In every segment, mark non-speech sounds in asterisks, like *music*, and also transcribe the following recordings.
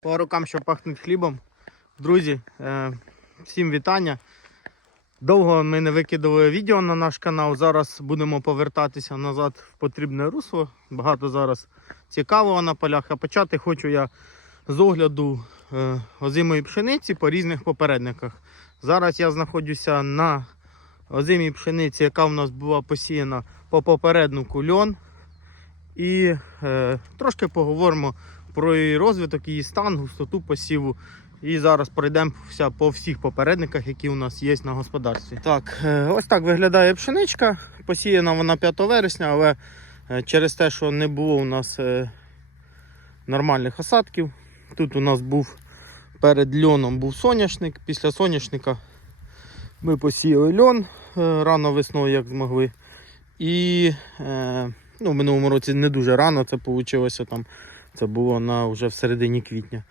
По рукам, що пахнуть хлібом. Друзі, е, всім вітання. Довго ми не викидали відео на наш канал. Зараз будемо повертатися назад в потрібне русло. Багато зараз цікавого на полях. А почати хочу я з огляду е, озимої пшениці по різних попередниках. Зараз я знаходжуся на озимій пшениці, яка в нас була посіяна по попереднику льон. І е, трошки поговоримо про її розвиток, її стан, густоту посіву. І зараз пройдемося по всіх попередниках, які у нас є на господарстві. Так, е, ось так виглядає пшеничка. Посіяна вона 5 вересня, але е, через те, що не було у нас е, нормальних осадків. Тут у нас був перед льоном був соняшник. Після соняшника ми посіяли льон рано весною, як змогли. І ну, в минулому році не дуже рано це вийшло там. Це було на вже в середині квітня.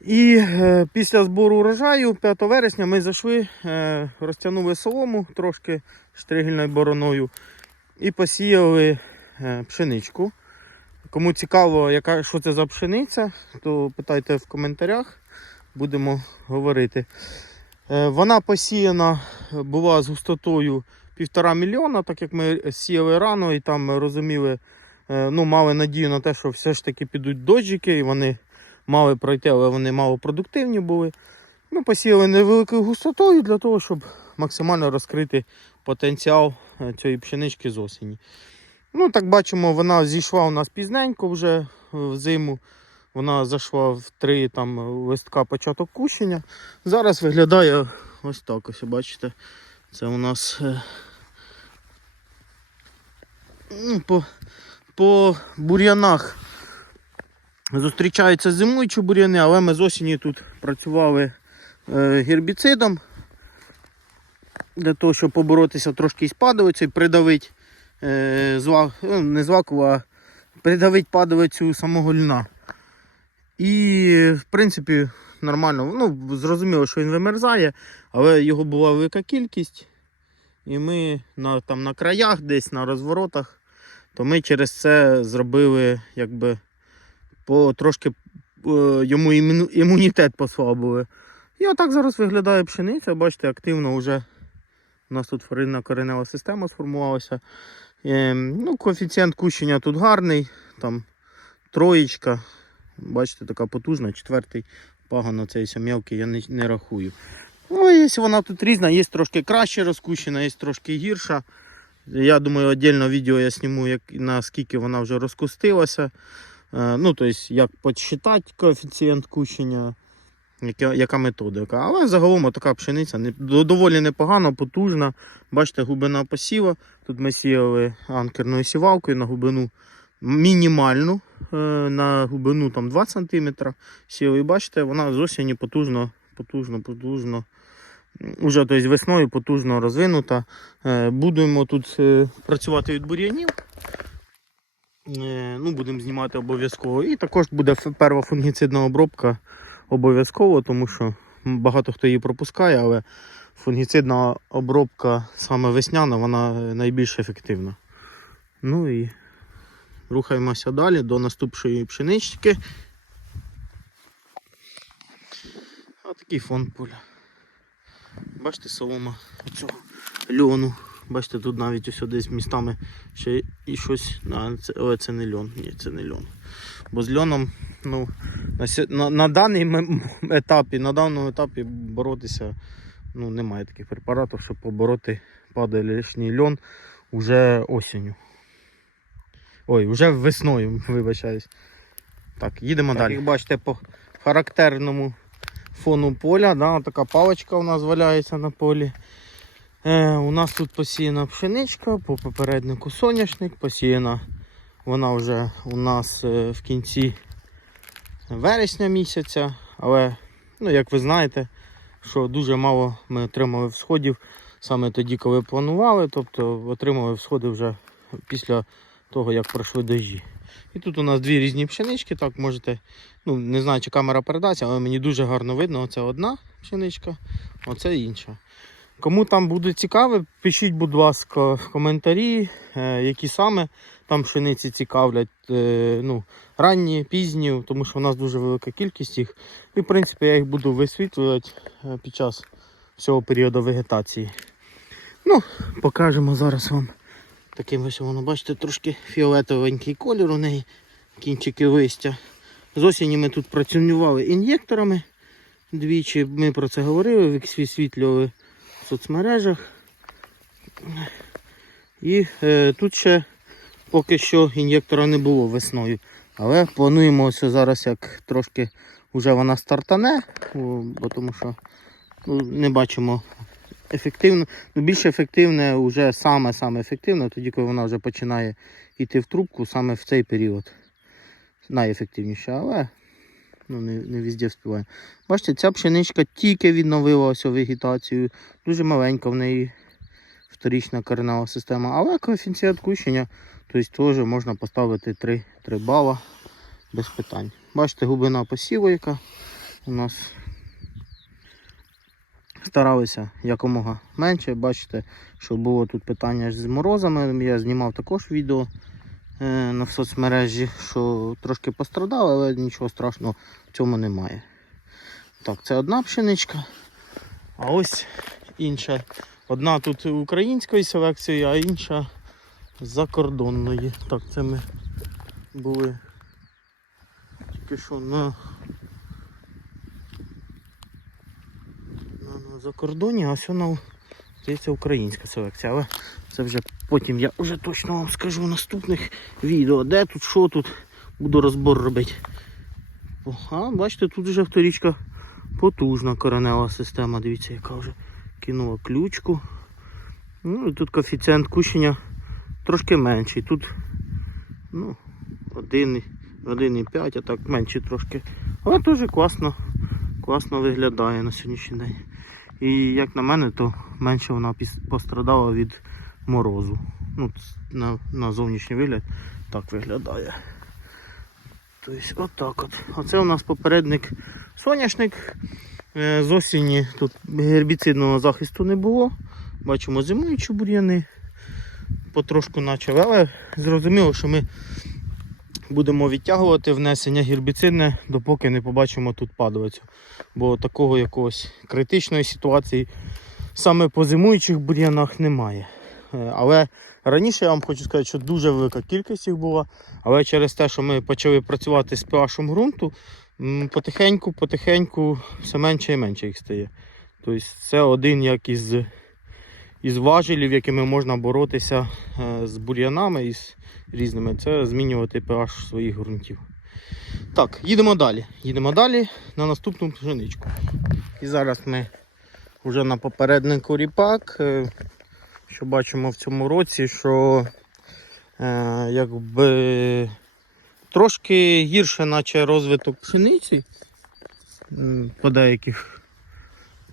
І е, після збору урожаю 5 вересня ми зайшли, е, розтягнули солому трошки штригельною бороною і посіяли е, пшеничку. Кому цікаво, яка, що це за пшениця, то питайте в коментарях, будемо говорити. Е, вона посіяна була з густотою півтора мільйона, так як ми сіяли рано і там розуміли, ну, мали надію на те, що все ж таки підуть дощики, і вони мали пройти, але вони малопродуктивні були. Ми посіяли невеликою густотою для того, щоб максимально розкрити потенціал е, цієї пшенички з осені. Ну, так бачимо, вона зійшла у нас пізненько вже е, в зиму. Вона зайшла в три там, листка початок кущення. Зараз виглядає ось так. Ось бачите. Це у нас е, ну, по, по бур'янах зустрічаються зимуючі бур'яни, але ми з осені тут працювали е, гербіцидом для того, щоб поборотися трошки із падалицею, придавити е, зва, ну, не зваку, а придавити падалицю самого льна. І, в принципі, нормально. Ну, зрозуміло, що він вимерзає, але його була велика кількість. І ми на, там, на краях, десь на розворотах, то ми через це зробили якби по трошки е, йому імунітет послабили. І отак зараз виглядає пшениця. Бачите, активно вже у нас тут форинна коренева система сформувалася. Е, ну, коефіцієнт кущення тут гарний, там троєчка. Бачите, така потужна, четвертий пагон цей мелкий я не, не рахую. Ну, є вона тут різна, є трошки краще розкущена, є трошки гірша. Я думаю, віддільно відео я зніму, як, наскільки вона вже розкустилася. Е, Ну, тобто, як підсчитати коефіцієнт кущення, яка, яка методика. Але загалом така пшениця не, доволі непогана, потужна. Бачите, глибина посіва. Тут ми сіяли анкерною сівалкою на глибину мінімальну, е, на глибину там 2 см. Сіяли, бачите, вона з осені потужно, потужно, потужно. Уже тобто, весною потужно розвинута. Е, Будемо тут е, працювати від бур'янів. Е, Ну, будемо знімати обов'язково. І також буде перша фунгіцидна обробка обов'язково, тому що багато хто її пропускає, але фунгіцидна обробка саме весняна, вона найбільш ефективна. Ну і рухаємося далі до наступної пшенички. А такий фон поля. Бачите, солома цього льону. Бачите, тут навіть ось десь містами ще і щось. А, це, але це не льон. Ні, це не льон. Бо з льоном, ну, на, на, на даний етапі, на даному етапі боротися ну, немає таких препаратів, щоб побороти падалішній льон уже осінню. Ой, вже весною, *laughs* вибачаюсь. Так, їдемо далі. Як бачите, по характерному фону поля, да, така паличка у нас валяється на полі. Е, у нас тут посіяна пшеничка, по попереднику соняшник, посіяна вона вже у нас е, в кінці вересня місяця, але, ну, як ви знаєте, що дуже мало ми отримали всходів саме тоді, коли планували, тобто отримали всходи вже після того, як пройшли дощі. І тут у нас дві різні пшенички, так можете, ну не знаю, чи камера передасть, але мені дуже гарно видно. Оце одна пшеничка, оце інша. Кому там буде цікаве, пишіть, будь ласка, в коментарі, е, які саме там пшениці цікавлять. е, Ну, ранні, пізні, тому що в нас дуже велика кількість їх. І в принципі я їх буду висвітлювати е, під час всього періоду вегетації. Ну, покажемо зараз вам таким ось воно, бачите, трошки фіолетовенький колір у неї, кінчики листя. З осені ми тут працювали ін'єкторами двічі. Ми про це говорили, висвітлювали в соцмережах. І е, тут ще поки що ін'єктора не було весною. Але плануємо ось зараз, як трошки вже вона стартане, бо тому що ну, не бачимо ефективно. Ну, більш ефективне, вже саме-саме ефективне, тоді, коли вона вже починає йти в трубку, саме в цей період. Найефективніше, але ну, не, не везде вспіває. Бачите, ця пшеничка тільки відновила ось вегетацію. Дуже маленька в неї вторічна коренева система. Але коефіцієнт кущення, тобто теж можна поставити 3, 3 бала без питань. Бачите, глибина посіву, яка у нас старалися якомога менше. Бачите, що було тут питання з морозами. Я знімав також відео е, на соцмережі, що трошки пострадали, але нічого страшного в цьому немає. Так, це одна пшеничка. А ось інша. Одна тут української селекції, а інша закордонної. Так, це ми були тільки що на, закордоні, а все на здається українська селекція. Але це вже потім я вже точно вам скажу в наступних відео, де тут, що тут, буду розбор робити. А, бачите, тут вже вторічка потужна коренева система. Дивіться, яка вже кинула ключку. Ну і тут коефіцієнт кущення трошки менший. Тут ну, 1,5, а так менше трошки. Але теж класно, класно виглядає на сьогоднішній день. І як на мене, то менше вона пострадала від морозу. Ну, на, на зовнішній вигляд так виглядає. Тобто отак от. Оце у нас попередник соняшник. Е, З осені тут гербіцидного захисту не було. Бачимо зимуючі бур'яни. Потрошку почали, але зрозуміло, що ми будемо відтягувати внесення гербіцидне, допоки не побачимо тут падалицю. Бо такого якогось критичної ситуації саме по зимуючих бур'янах немає. Е, Але раніше я вам хочу сказати, що дуже велика кількість їх була. Але через те, що ми почали працювати з pH ґрунту, потихеньку, потихеньку все менше і менше їх стає. Тобто це один як із, із важелів, якими можна боротися е, з бур'янами і з різними. Це змінювати pH своїх ґрунтів. Так, їдемо далі. Їдемо далі на наступну пшеничку. І зараз ми вже на попереднику ріпак. е, Що бачимо в цьому році, що е, якби трошки гірше, наче розвиток пшениці по деяких,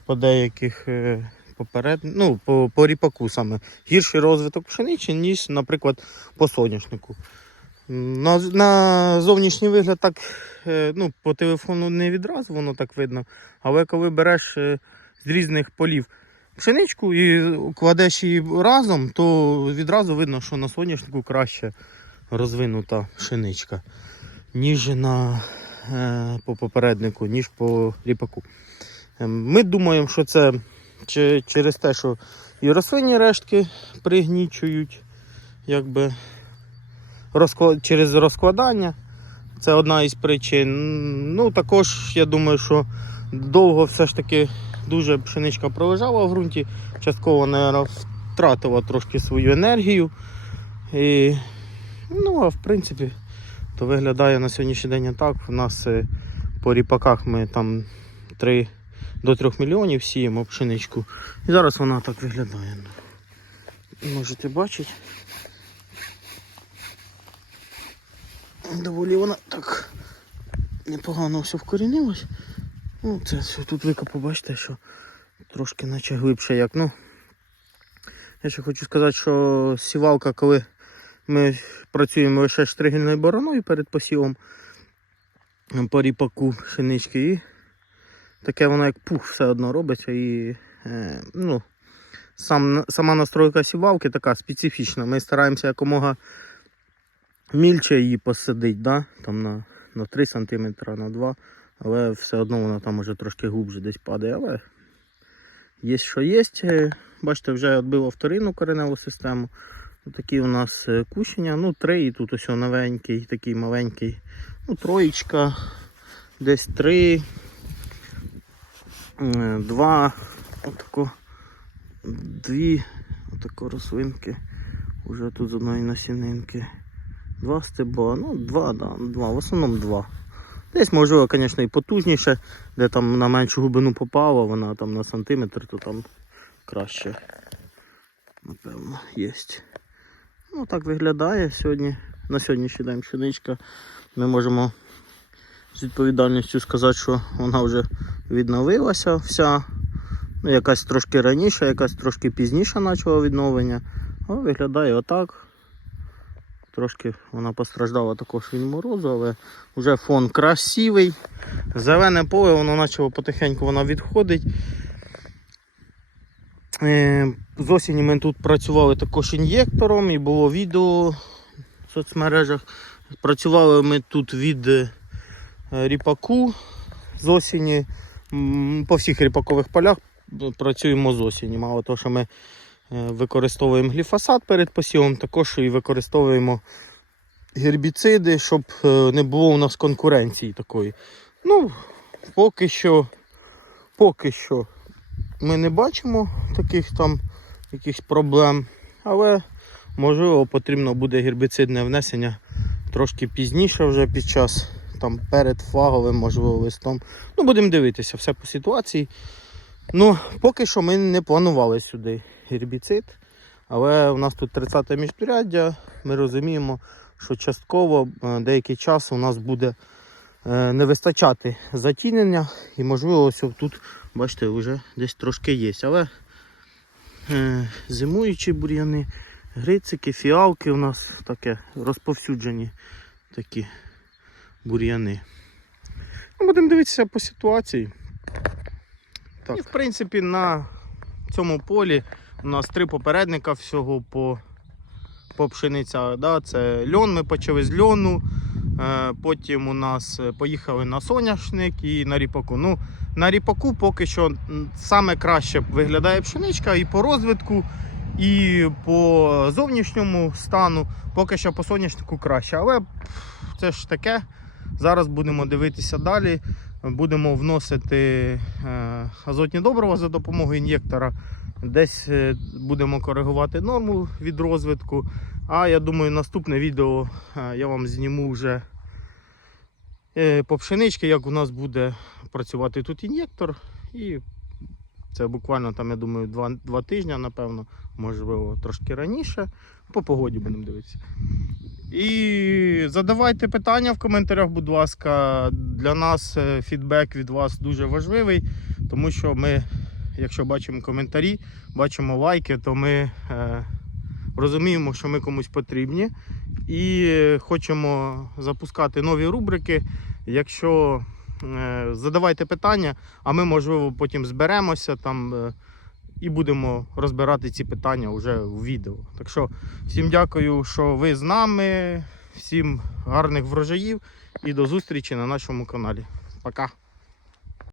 по деяких е, поперед, ну, по, по ріпаку саме. Гірший розвиток пшениці, ніж, наприклад, по соняшнику. На, на зовнішній вигляд так, е, ну, по телефону не відразу воно так видно, але коли береш е, з різних полів пшеничку і кладеш її разом, то відразу видно, що на соняшнику краще розвинута пшеничка, ніж на, е, по попереднику, ніж по ріпаку. Ем, Ми думаємо, що це чи- через те, що і рослинні рештки пригнічують, якби розклад, через розкладання. Це одна із причин. Ну, також я думаю, що довго все ж таки дуже пшеничка пролежала в ґрунті, частково, мабуть, втратила трошки свою енергію. І, ну, а в принципі, то виглядає на сьогоднішній день так. У нас е, по ріпаках ми там 3 до 3 мільйонів сіємо пшеничку. І зараз вона так виглядає. Можете бачити. Доволі вона так непогано все вкорінилась. Ну, це тут викопу, бачите, що трошки наче глибше як. Ну, я ще хочу сказати, що сівалка, коли ми працюємо лише штригельною бороною перед посівом по ріпаку пшенички і таке воно як пух все одно робиться і е, ну, Сам, сама настройка сівалки така специфічна. Ми стараємося якомога мільче її посадити, да? там на, на 3 см, на 2 але все одно вона там уже трошки глубже десь падає. Але є що є. Е, Бачите, вже відбило вторинну кореневу систему. Такі у нас е, кущення. Ну, три і тут ось новенький, такий маленький. Ну, троєчка, десь три, два, отако, дві, отако рослинки. Уже тут з одної насінинки. Два стеба, ну два, да, два, в основному два. Десь можливо, звісно, і потужніше, де там на меншу глибину попало, вона там на сантиметр, то там краще. Напевно, є. Ну так виглядає сьогодні. На сьогоднішній день пшеничка. Ми можемо з відповідальністю сказати, що вона вже відновилася вся. Ну, якась трошки раніше, якась трошки пізніше почала відновлення. Але виглядає отак. Трошки вона постраждала також від морозу, але вже фон красивий. Зелене поле, воно почало потихеньку вона відходить. Е, З осені ми тут працювали також ін'єктором і було відео в соцмережах. Працювали ми тут від е, ріпаку з осені. По всіх ріпакових полях працюємо з осені. Мало того, що ми е, використовуємо гліфосат перед посівом, також і використовуємо гербіциди, щоб е, не було у нас конкуренції такої. Ну, поки що, поки що ми не бачимо таких там якихось проблем, але можливо потрібно буде гербіцидне внесення трошки пізніше вже під час там перед флаговим, можливо, листом. Ну, будемо дивитися все по ситуації. Ну, поки що ми не планували сюди гербіцид, але у нас тут 30 міжряддя, ми розуміємо, що частково е, деякий час у нас буде е, не вистачати затінення і можливо ось тут, бачите, вже десь трошки є. Але е, зимуючі бур'яни, грицики, фіалки у нас таке розповсюджені такі бур'яни. Ну, будемо дивитися по ситуації. Так. І в принципі на цьому полі у нас три попередника всього по, по пшениця. Да? Це льон, ми почали з льону. Е, потім у нас е, поїхали на соняшник і на ріпаку. Ну, на ріпаку поки що саме краще виглядає пшеничка і по розвитку, і по зовнішньому стану. Поки що по соняшнику краще. Але це ж таке. Зараз будемо дивитися далі. Будемо вносити е, азотні добрива за допомогою ін'єктора. Десь е, будемо коригувати норму від розвитку. А я думаю, наступне відео е, я вам зніму вже по пшенички, як у нас буде працювати тут ін'єктор. І це буквально там, я думаю, два, два тижні, напевно, можливо, трошки раніше. По погоді будемо дивитися. І задавайте питання в коментарях, будь ласка. Для нас е, фідбек від вас дуже важливий, тому що ми, якщо бачимо коментарі, бачимо лайки, то ми е, розуміємо, що ми комусь потрібні і хочемо запускати нові рубрики. Якщо е, задавайте питання, а ми, можливо, потім зберемося там. Е, і будемо розбирати ці питання вже у відео. Так що всім дякую, що ви з нами. Всім гарних врожаїв і до зустрічі на нашому каналі. Пока!